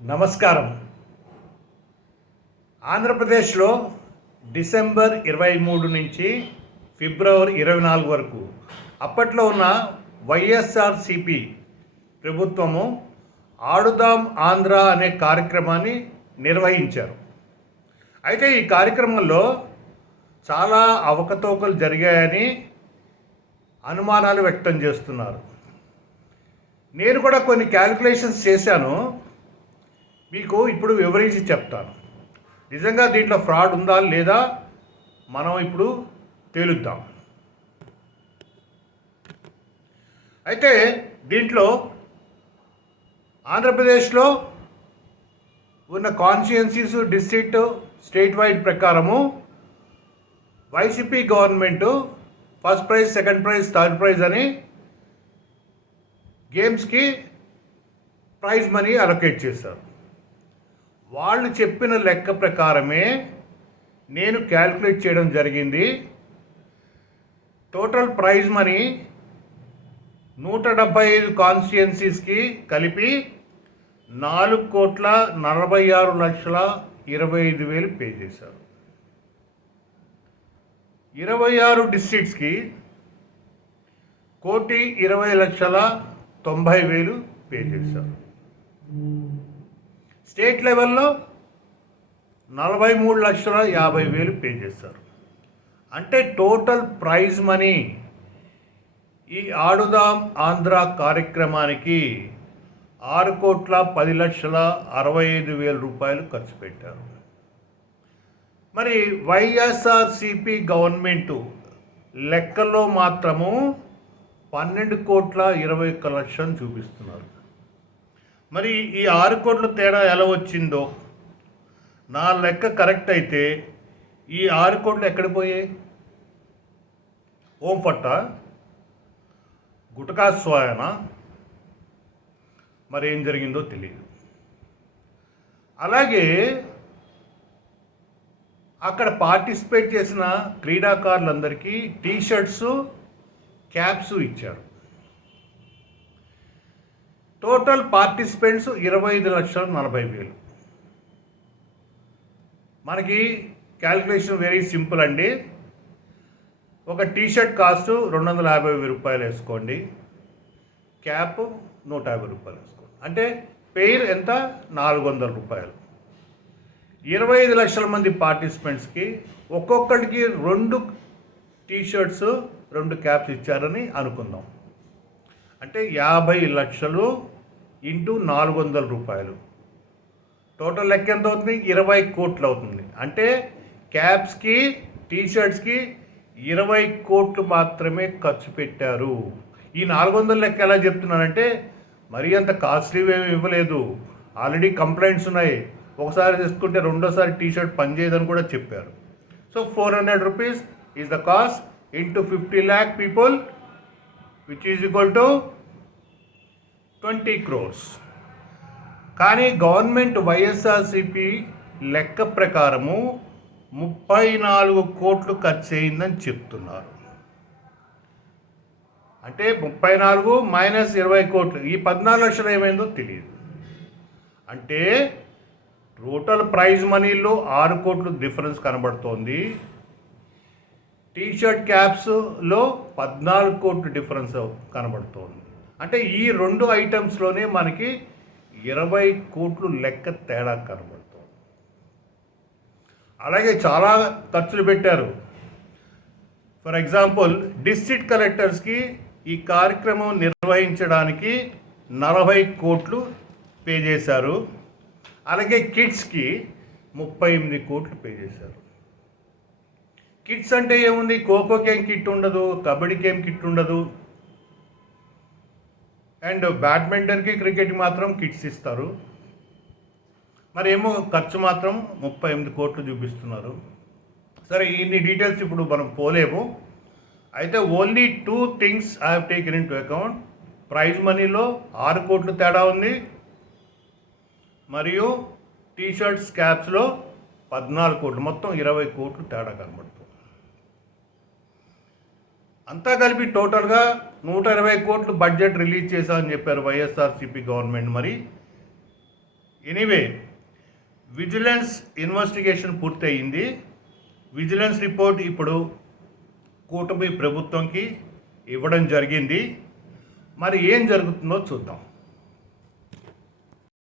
నమస్కారం. ఆంధ్రప్రదేశ్లో డిసెంబర్ ఇరవై మూడు నుంచి ఫిబ్రవరి ఇరవై నాలుగు వరకు అప్పట్లో ఉన్న వైఎస్ఆర్సిపి ప్రభుత్వము ఆడుదాం ఆంధ్ర అనే కార్యక్రమాన్ని నిర్వహించారు. అయితే ఈ కార్యక్రమంలో చాలా అవకతవకలు జరిగాయని అనుమానాలు వ్యక్తం చేస్తున్నారు. నేను కూడా కొన్ని క్యాలిక్యులేషన్స్ చేశాను. మీకు ఇప్పుడు వివరించి చెప్తాను. నిజంగా దీంట్లో ఫ్రాడ్ ఉందా లేదా మనం ఇప్పుడు తేలుద్దాం. అయితే దీంట్లో ఆంధ్రప్రదేశ్లో ఉన్న కాన్స్టిట్యున్సీస్ డిస్ట్రిక్ట్ స్టేట్ వైడ్ ప్రకారము YCP government first prize second prize third prize అని గేమ్స్కి ప్రైజ్ మనీ అలొకేట్ చేశారు. వాళ్ళు చెప్పిన లెక్క ప్రకారమే నేను క్యాల్కులేట్ చేయడం జరిగింది. టోటల్ ప్రైజ్ మనీ నూట డెబ్బై ఐదు కాన్స్టిట్యున్సీస్కి కలిపి నాలుగు కోట్ల నలభై ఆరు లక్షల ఇరవై ఐదు వేలు పే చేశారు. ఇరవై ఆరు డిస్ట్రిక్ట్స్కి కోటి ఇరవై లక్షల తొంభై వేలు పే చేశారు. స్టేట్ లెవెల్లో నలభై మూడు లక్షల యాభై వేలు పే చేస్తారు. అంటే టోటల్ ప్రైజ్ మనీ ఈ ఆడుదాం ఆంధ్ర కార్యక్రమానికి ఆరు కోట్ల పది లక్షల అరవై ఐదు వేల రూపాయలు ఖర్చు పెట్టారు. మరి వైఎస్ఆర్సిపి గవర్నమెంటు లెక్కల్లో మాత్రము పన్నెండు కోట్ల ఇరవై ఒక్క లక్షలు చూపిస్తున్నారు. మరి ఈ ఆరు కోట్ల తేడా ఎలా వచ్చిందో? నా లెక్క కరెక్ట్ అయితే ఈ ఆరు కోట్లు ఎక్కడ పోయాయి? ఓం పట్ట గుటకా స్వాయన మరి ఏం జరిగిందో తెలియదు అలాగే అక్కడ పార్టిసిపేట్ చేసిన క్రీడాకారులందరికీ టీ షర్ట్స్ క్యాప్స్ ఇచ్చారు. టోటల్ పార్టిసిపెంట్స్ ఇరవై ఐదు లక్షల నలభై వేలు. మనకి క్యాల్కులేషన్ వెరీ సింపుల్ అండి. ఒక టీ షర్ట్ కాస్ట్ రెండు వందల యాభై రూపాయలు వేసుకోండి. క్యాప్ నూట యాభై రూపాయలు వేసుకోండి. అంటే పెయిర్ ఎంత? నాలుగు వందల రూపాయలు. ఇరవై ఐదు లక్షల మంది పార్టిసిపెంట్స్కి ఒక్కొక్కడికి రెండు టీ షర్ట్స్ రెండు క్యాప్స్ ఇచ్చారని అనుకుందాం. అంటే యాభై లక్షలు ఇంటూ నాలుగు వందల రూపాయలు. టోటల్ లెక్క ఎంత అవుతుంది? ఇరవై కోట్లు అవుతుంది. అంటే క్యాప్స్కి టీ షర్ట్స్కి ఇరవై కోట్లు మాత్రమే ఖర్చు పెట్టారు. ఈ నాలుగు వందల లెక్క ఎలా చెప్తున్నానంటే మరీ అంత కాస్ట్లీ ఏమి ఇవ్వలేదు. ఆల్రెడీ కంప్లైంట్స్ ఉన్నాయి. ఒకసారి తీసుకుంటే రెండోసారి టీషర్ట్ పనిచేయదని కూడా చెప్పారు. So four hundred rupees is the cost into fifty lakh people which is equal to twenty crores కానీ గవర్నమెంట్ వైఎస్ఆర్సిపి లెక్క ప్రకారము ముప్పై నాలుగు కోట్లు ఖర్చు అయిందని చెప్తున్నారు. అంటే ముప్పై నాలుగు మైనస్ ఇరవై కోట్లు ఈ పద్నాలుగు లక్షలు ఏమైందో తెలియదు. అంటే టోటల్ ప్రైజ్ మనీలో ఆరు కోట్లు డిఫరెన్స్ కనబడుతోంది. టీ షర్ట్ క్యాప్స్లో పద్నాలుగు కోట్లు డిఫరెన్స్ కనబడుతోంది. అంటే ఈ రెండు ఐటమ్స్లోనే మనకి ఇరవై కోట్లు లెక్క తేడా కనబడుతుంది. అలాగే చాలా ఖర్చులు పెట్టారు. ఫర్ ఎగ్జాంపుల్ డిస్ట్రిక్ట్ కలెక్టర్స్కి ఈ కార్యక్రమం నిర్వహించడానికి నలభై కోట్లు పే చేశారు. అలాగే కిడ్స్కి ముప్పై ఎనిమిది కోట్లు పే చేశారు. కిట్స్ అంటే ఏముంది? ఖోఖోకి ఏం కిట్ ఉండదు కబడ్డీకి ఏం కిట్ ఉండదు. అండ్ బ్యాడ్మింటన్కి క్రికెట్కి మాత్రం కిట్స్ ఇస్తారు. మరి ఏమో ఖర్చు మాత్రం ముప్పై ఎనిమిది కోట్లు చూపిస్తున్నారు. సరే ఇన్ని డీటెయిల్స్ ఇప్పుడు మనం పోలేము. అయితే only two things I have taken into account. Prize మనీలో ఆరు కోట్లు తేడా ఉంది. మరియు టీషర్ట్స్ క్యాప్స్లో పద్నాలుగు కోట్లు మొత్తం ఇరవై కోట్లు తేడా కనబడుతుంది. అంతా కలిపి టోటల్గా నూట ఇరవై కోట్లు బడ్జెట్ రిలీజ్ చేశామని చెప్పారు వైఎస్ఆర్సీపీ గవర్నమెంట్ మరి. ఎనీవే విజిలెన్స్ ఇన్వెస్టిగేషన్ పూర్తయింది. విజిలెన్స్ రిపోర్ట్ ఇప్పుడు కూటమి ప్రభుత్వంకి ఇవ్వడం జరిగింది. మరి ఏం జరుగుతుందో చూద్దాం.